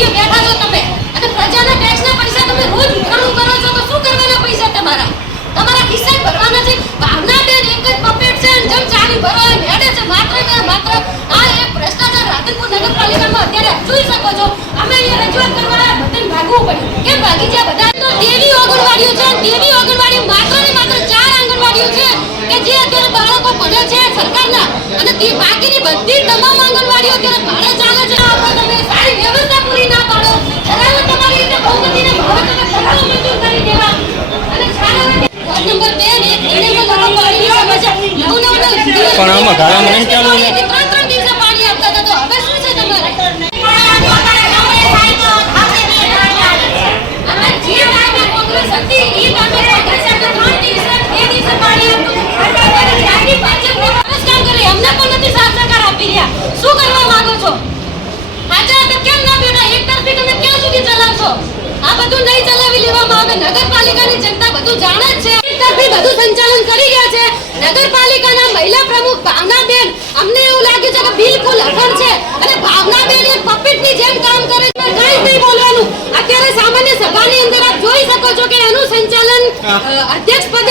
અહીંયા બેઠા છો તમે અને પ્રજાના ટેક્સના પૈસા તમે રોજ ઉઘરાણું કરો છો તો શું કરવાના પૈસા તમારા ખિસ્સા ભરવાના છે? ભાવનાબેન એક જ પપેટ છે અને જેમ ચાલી ભરવા હેડે છે માત્ર ને માત્ર આ એક ભ્રષ્ટાચાર રાધનપુર નગરપાલિકામાં અત્યારે જોઈ શકો છો. અમે અહીંયા રજૂઆત કરવા બધાને ભાગવું પડ્યું. કેમ ભાગી ગયા બધા? તો દેવી આંગણવાડીઓ છે, દેવી આંગણવાડીઓ માત્ર ને માત્ર 4 આંગણવાડીઓ છે કે જે અત્યારે બાળકો ભણે છે સરકારના, અને તે બાકીની બધી તમામ આંગણવાડીઓ અત્યારે ભાડે ચાલે છે. તમે સારી વ્યવસ્થા પૂરી ના પાડો, ઠરાવો તમારી રીતે બહુમતીને ભાવે તમે ઠરાવો મંજૂર કરી દેવા અને નંબર 2 ને એડેમાં પાણીની સમસ્યા પણ આમાં ગાળામાં નહીં ચાલુ ને 3 દિવસે પાણી આપતા હતા. તો હવે શું છે તમારે? કોંગ્રેસ હતી એ તમે કોંગ્રેસ સાથે 3 દિવસે 2 દિવસે પાણી આપતું કામ કરે, અમને પણ નથી સાથ સહકાર આપી રહ્યા. શું કરવા માંગો છો? આજા તો કેમ ના બેટા? એક તરફી તમે ક્યાં સુધી ચલાવશો? આ બધું નહીં ચલાવી લેવામાં આવે. નગરપાલિકાની જનતા બધું જાણે જ છે. એક તરફી બધું સંચાલન કરી ગયા છે. નગરપાલિકાના મહિલા પ્રમુખ ભાવનાબેન, અમને એવું લાગે છે કે બિલકુલ અખંડ છે અને ભાવનાબેન એક પપેટની જેમ કામ કરે છે. કંઈ નહીં બોલવાનું. અત્યારે સામાન્ય સભાની અંદર આપ જોઈ શકો છો કે એનું સંચાલન અધ્યક્ષ પદ